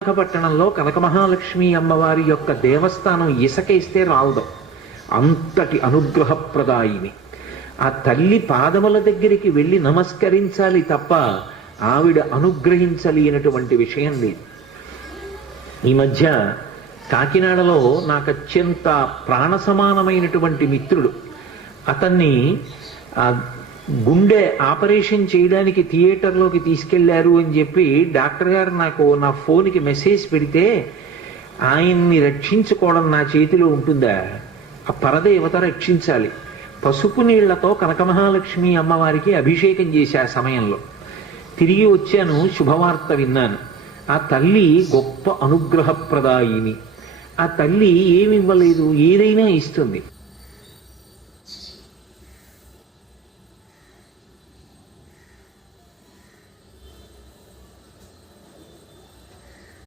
విశాఖపట్టణంలో కనక మహాలక్ష్మి అమ్మవారి యొక్క దేవస్థానం ఇసకేస్తే రావడం అంతటి అనుగ్రహప్రదాయిని. ఆ తల్లి పాదముల దగ్గరికి వెళ్ళి నమస్కరించాలి తప్ప ఆవిడ అనుగ్రహించలేనటువంటి విషయం లేదు. ఈ మధ్య కాకినాడలో నాకు అత్యంత ప్రాణ సమానమైనటువంటి మిత్రుడు, అతన్ని గుండె ఆపరేషన్ చేయడానికి థియేటర్లోకి తీసుకెళ్లారు అని చెప్పి డాక్టర్ గారు నాకు నా ఫోన్కి మెసేజ్ పెడితే, ఆయన్ని రక్షించుకోవడం నా చేతిలో ఉంటుందా? ఆ పరదేవత రక్షించాలి. పసుపు నీళ్లతో కనక మహాలక్ష్మి అమ్మవారికి అభిషేకం చేశా. ఆ సమయంలో తిరిగి వచ్చాను, శుభవార్త విన్నాను. ఆ తల్లి గొప్ప అనుగ్రహప్రదాయిని. ఆ తల్లి ఏమి ఇవ్వలేదు, ఏదైనా ఇస్తుంది.